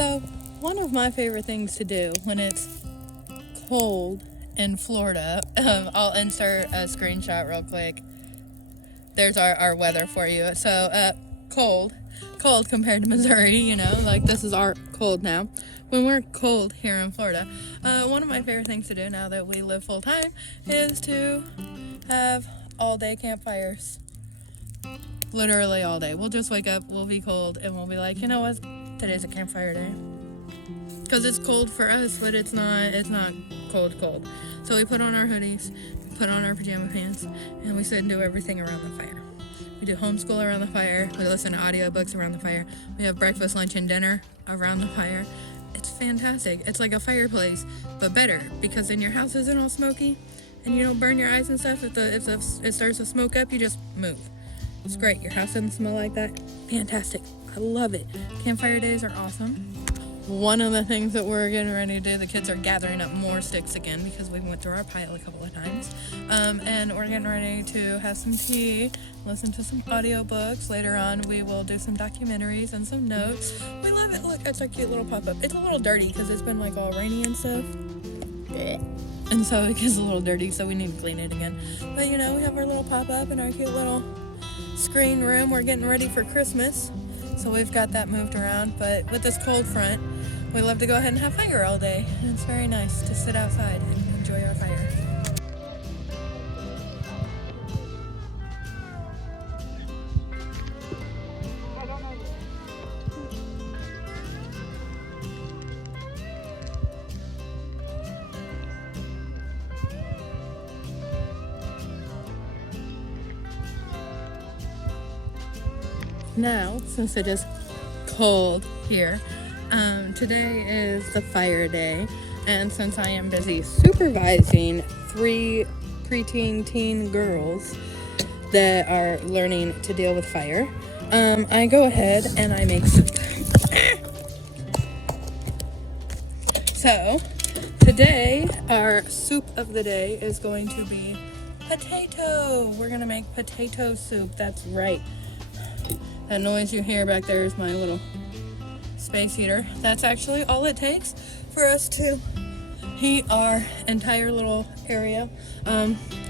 So, one of my favorite things to do when it's cold in Florida, I'll insert a screenshot real quick. There's our weather for you. So, cold compared to Missouri, you know, like this is our cold now. When we're cold here in Florida, one of my favorite things to do now that we live full time is to have all day campfires. Literally all day. We'll just wake up, we'll be cold, and we'll be like, you know what, today's a campfire day. Because it's cold for us, but it's not cold. So we put on our hoodies, we put on our pajama pants, and we sit and do everything around the fire. We do homeschool around the fire, we listen to audiobooks around the fire, we have breakfast, lunch, and dinner around the fire. It's fantastic. It's like a fireplace, but better, because then your house isn't all smoky, and you don't burn your eyes and stuff. If it starts to smoke up, you just move. It's great. Your house doesn't smell like that. Fantastic. I love it. Campfire days are awesome. One of the things that we're getting ready to do, the kids are gathering up more sticks again because we went through our pile a couple of times. And we're getting ready to have some tea, listen to some audiobooks. Later on, we will do some documentaries and some notes. We love it. Look, it's our cute little pop-up. It's a little dirty because it's been like all rainy and stuff. And so it gets a little dirty, so we need to clean it again. But you know, we have our little pop-up and our cute little screen room. We're getting ready for Christmas, so we've got that moved around. But with this cold front, we love to go ahead and have fire all day, and it's very nice to sit outside and enjoy our fire. Now, since it is cold here, today is the fire day, and since I am busy supervising 3 preteen teen girls that are learning to deal with fire, I go ahead and I make soup. So, today, our soup of the day is going to be potato. We're going to make potato soup, that's right. That noise you hear back there is my little space heater. That's actually all it takes for us to heat our entire little area.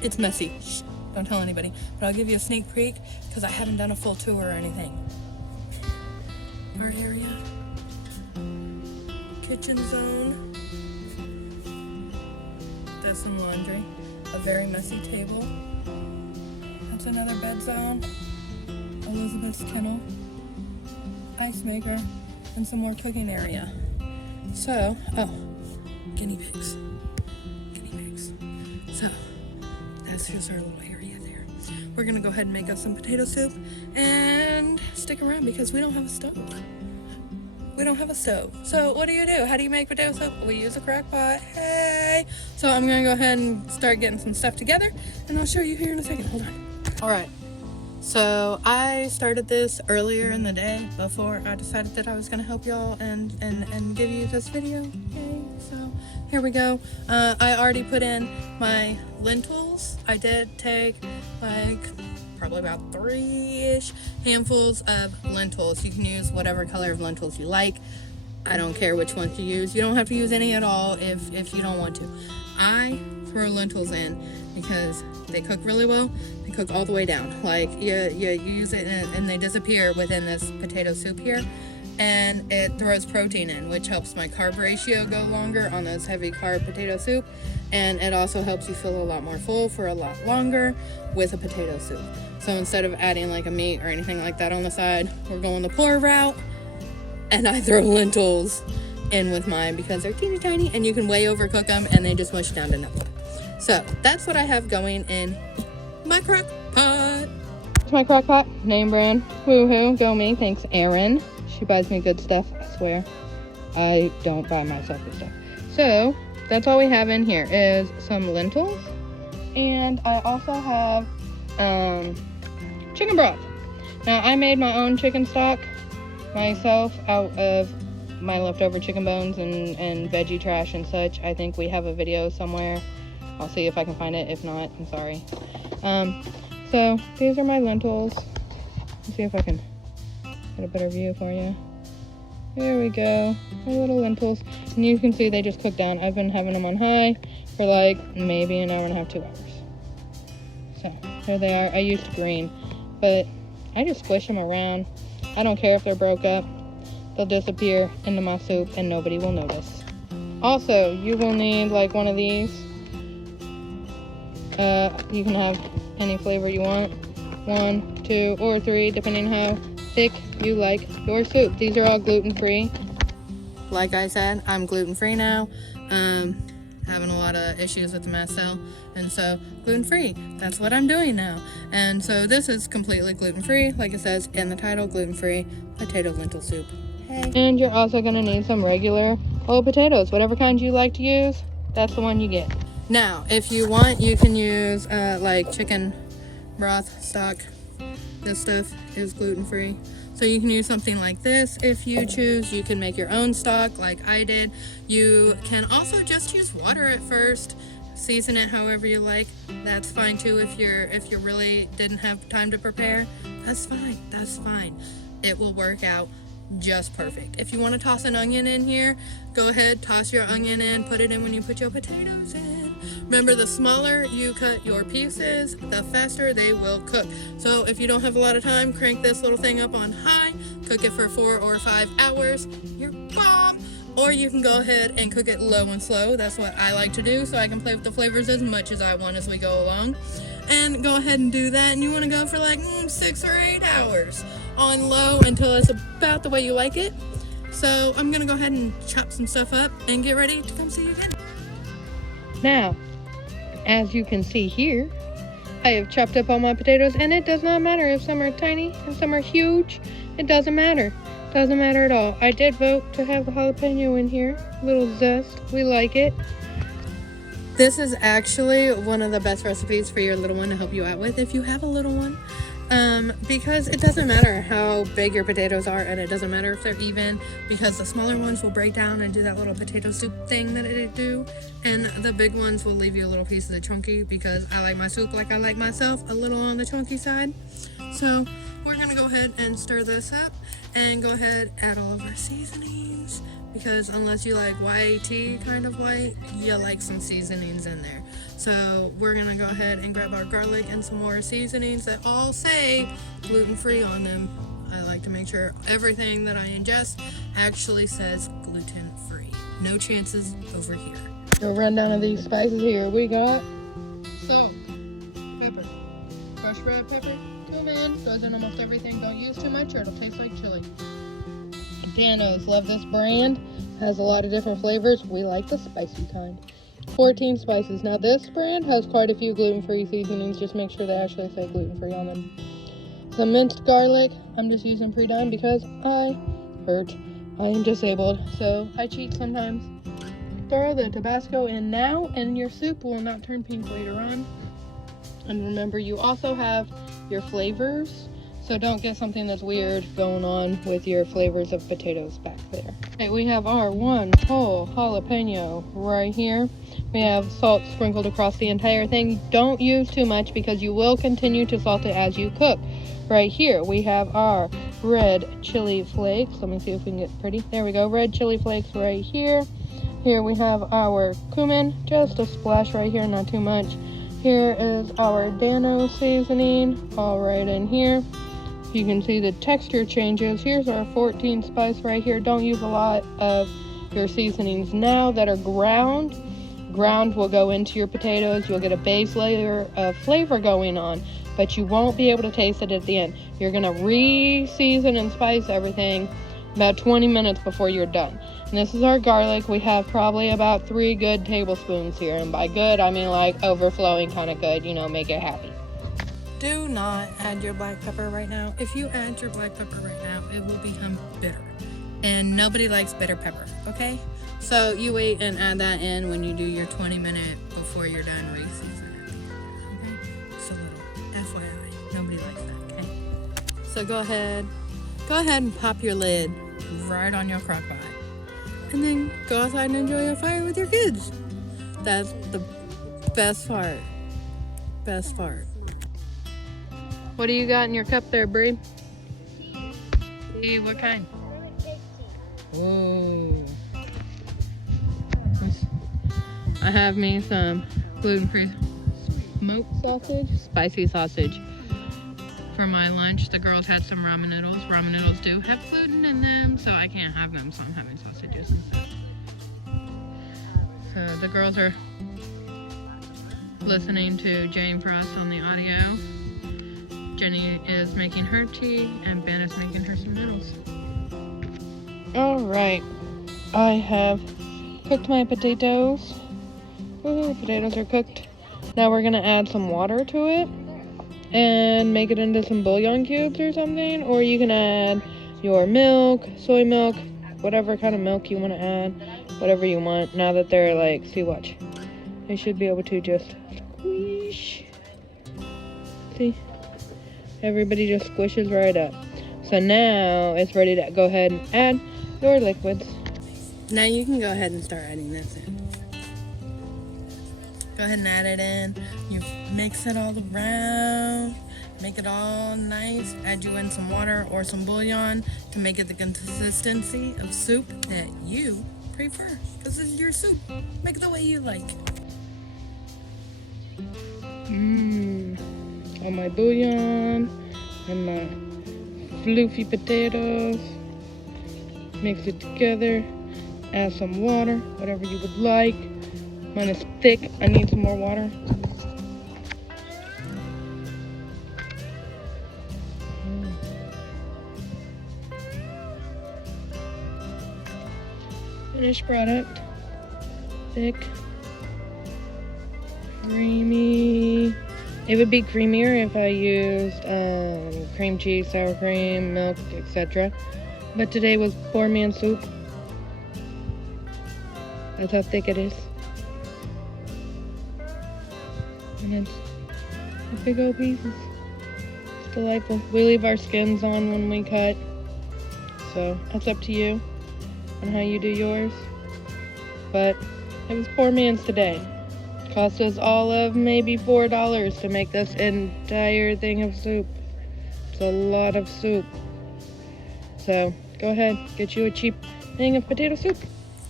It's messy. Shh, don't tell anybody. But I'll give you a sneak peek because I haven't done a full tour or anything. Our area. Kitchen zone. That's some laundry. A very messy table. That's another bed zone. Elizabeth's kennel, ice maker, and some more cooking area. So, guinea pigs. So, that's just our little area there. We're gonna go ahead and make us some potato soup and stick around because we don't have a stove. So what do? How do you make potato soup? We use a crock pot. Hey! So I'm gonna go ahead and start getting some stuff together, and I'll show you here in a second. Hold on. All right. So I started this earlier in the day before I decided that I was going to help y'all and give you this video. Okay, so here we go. I already put in my lentils. I did take like probably about 3-ish handfuls of lentils. You can use whatever color of lentils you like. I don't care which ones you use. You don't have to use any at all if you don't want to. I throw lentils in because they cook really well. They cook all the way down. Like you use it and they disappear within this potato soup here, and it throws protein in, which helps my carb ratio go longer on those heavy carb potato soup, and it also helps you feel a lot more full for a lot longer with a potato soup. So instead of adding like a meat or anything like that on the side, we're going the poor route, and I throw lentils in with mine because they're teeny tiny and you can way overcook them and they just mush down to nothing. So that's what I have going in my crock pot. It's my crock pot, name brand, woohoo, go me, thanks Erin. She buys me good stuff, I swear. I don't buy myself good stuff. So that's all we have in here is some lentils, and I also have chicken broth. Now I made my own chicken stock myself out of my leftover chicken bones and veggie trash and such. I think we have a video somewhere. I'll see if I can find it. If not, I'm sorry. So these are my lentils. Let's see if I can get a better view for you. There we go. Our little lentils. And you can see they just cooked down. I've been having them on high for like maybe an hour and a half, 2 hours. So there they are. I used green, but I just squish them around. I don't care if they're broke up. They'll disappear into my soup and nobody will notice. Also, you will need like one of these. You can have any flavor you want. 1, 2, or 3, depending how thick you like your soup. These are all gluten-free. Like I said, I'm gluten-free now. Having a lot of issues with the mast cell, and so gluten-free, that's what I'm doing now. And so this is completely gluten-free, like it says in the title, gluten-free potato lentil soup. Hey. And you're also going to need some regular old potatoes. Whatever kind you like to use, that's the one you get. Now, if you want, you can use like chicken broth stock. This stuff is gluten-free. So you can use something like this if you choose. You can make your own stock like I did. You can also just use water at first. Season it however you like. That's fine too if you really didn't have time to prepare. That's fine. That's fine. It will work out just perfect. If you want to toss an onion in here, go ahead, toss your onion in, put it in when you put your potatoes in. Remember, the smaller you cut your pieces, the faster they will cook. So if you don't have a lot of time, crank this little thing up on high, cook it for 4 or 5 hours. You're bomb! Or you can go ahead and cook it low and slow. That's what I like to do, so I can play with the flavors as much as I want as we go along. And go ahead and do that, and you want to go for like 6 or 8 hours on low until it's about the way you like it. So I'm gonna go ahead and chop some stuff up and get ready to come see you again. Now, as you can see here, I have chopped up all my potatoes, and it does not matter if some are tiny and some are huge. It doesn't matter. Doesn't matter at all. I did vote to have the jalapeno in here. A little zest. We like it. This is actually one of the best recipes for your little one to help you out with if you have a little one. Because it doesn't matter how big your potatoes are, and it doesn't matter if they're even, because the smaller ones will break down and do that little potato soup thing that it do, and the big ones will leave you a little piece of the chunky, because I like my soup like I like myself, a little on the chunky side. So we're gonna go ahead and stir this up and go ahead add all of our seasonings, because unless you like whitey kind of white, you like some seasonings in there. So we're gonna go ahead and grab our garlic and some more seasonings that all say gluten-free on them. I like to make sure everything that I ingest actually says gluten-free. No chances over here. We'll run down of these spices here. We got salt, pepper, crushed red pepper, cumin, goes in almost everything. Don't use too much or it'll taste like chili. Danos, love this brand. Has a lot of different flavors. We like the spicy kind. 14 spices. Now this brand has quite a few gluten-free seasonings. Just make sure they actually say gluten-free on them. Some minced garlic. I'm just using pre-dime because I am disabled, so I cheat sometimes. Throw the Tabasco in now, and your soup will not turn pink later on. And remember, you also have your flavors, so don't get something that's weird going on with your flavors of potatoes back there. Okay, we have our one whole jalapeno right here. We have salt sprinkled across the entire thing. Don't use too much because you will continue to salt it as you cook. Right here, we have our red chili flakes. Let me see if we can get pretty. There we go, red chili flakes right here. Here we have our cumin, just a splash right here, not too much. Here is our Dano seasoning, all right in here. You can see the texture changes. Here's our 14 spice right here. Don't use a lot of your seasonings now that are ground. Ground will go into your potatoes. You'll get a base layer of flavor going on, but you won't be able to taste it at the end. You're gonna re-season and spice everything about 20 minutes before you're done. And this is our garlic. We have probably about 3 good tablespoons here. And by good, I mean like overflowing kind of good, you know, make it happy. Do not add your black pepper right now. If you add your black pepper right now, it will become bitter. And nobody likes bitter pepper, okay? So you wait and add that in when you do your 20-minute before you're done re-seasoning. Okay? Just a little FYI. Nobody likes that, okay? So go ahead and pop your lid right on your crock pot. And then go outside and enjoy your fire with your kids. That's the best part. Best part. What do you got in your cup there, Brie? Tea, what kind? Whoa. I have me some gluten-free smoked sausage, spicy sausage for my lunch. The girls had some ramen noodles. Ramen noodles do have gluten in them, so I can't have them, so I'm having sausages instead. So the girls are listening to Jane Frost on the audio. Jenny is making her tea, and Ben is making her some noodles. Alright, I have cooked my potatoes. Woohoo, potatoes are cooked. Now we're gonna add some water to it and make it into some bouillon cubes or something. Or you can add your milk, soy milk, whatever kind of milk you want to add, whatever you want. Now that they're like, see, watch. They should be able to just squish. See? Everybody just squishes right up. So now it's ready to go ahead and add your liquids. Now you can go ahead and start adding this in. Go ahead and add it in. You mix it all around. Make it all nice. Add you in some water or some bouillon to make it the consistency of soup that you prefer. Because this is your soup. Make it the way you like. All my bouillon and my floofy potatoes. Mix it together. Add some water, whatever you would like. Mine is thick. I need some more water. Finished product. Thick. Creamy. It would be creamier if I used cream cheese, sour cream, milk, etc. But today was poor man soup. That's how thick it is. And it's big old pieces. It's delightful. We leave our skins on when we cut. So that's up to you on how you do yours. But it was poor man's today. Cost us all of maybe $4 to make this entire thing of soup. It's a lot of soup. So go ahead, get you a cheap thing of potato soup.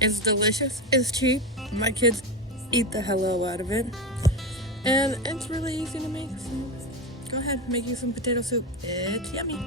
It's delicious, it's cheap. My kids eat the hello out of it. And it's really easy to make. So go ahead, make you some potato soup. It's yummy.